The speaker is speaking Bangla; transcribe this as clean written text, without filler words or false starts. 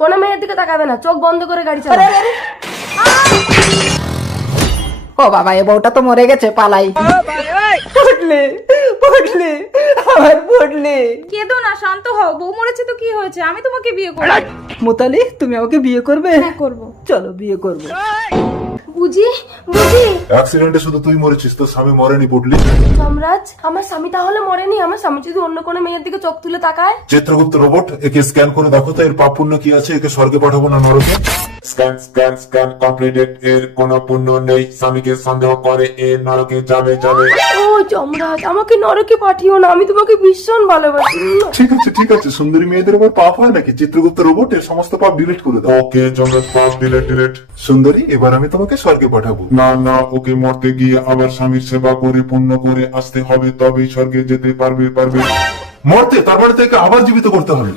কোনো মেয়ের দিকে তাকাবে না, চোখ বন্ধ করে গাড়ি চালাবে। ও বাবা, এ বউটা তো মরে গেছে, পালাই। পড়লে পড়লে আমার পড়লে। কেঁদো না, শান্ত হও। বউ মরেছে তো কি হয়েছে, আমি তোমাকে বিয়ে করব। মোতালি, তুমি আমাকে বিয়ে করবে? হ্যাঁ করব। চলো বিয়ে করবো। বুঝি বুঝি অ্যাক্সিডেন্টে শুধু তুই মরেছিস, তোর স্বামী মরেনি পড়লি। যমরাজ, আমার স্বামী তাহলে মরেনি? আমার স্বামী যদি অন্য কোনো মেয়ের দিকে চোখ তুলে তাকায়? চিত্রগুপ্ত রোবট, একে স্ক্যান করে দেখো তো এর পাপ পুণ্য কি আছে, একে স্বর্গে পাঠাবো না নরকে। Scan scan scan completed. এর কোনো পুণ্য নেই, স্বামীকে সন্দেহ করে এ নরকে যাবে যাবে। ও যমরাজ, আমাকে নরকে পাঠিও না, আমি তোমাকে ভীষণ ভালোবাসি। ঠিক আছে, সুন্দরী মেয়েদের উপর পাপ হয় নাকি? চিত্রগুপ্ত রোবট, এর সমস্ত পাপ ডিলিট করে দাও। ওকে জমরাজ, পাপ ডিলেট ডিলেট। সুন্দরী, এবার আমি তোমাকে স্বর্গে পাঠাবো। না না, ওকে মরতে গিয়ে আবার স্বামীর সেবা করে পুণ্য করে আসতে হবে, তবেই স্বর্গে যেতে পারবে। মরতে, তারপরে থেকে আবার জীবিত করতে হবে।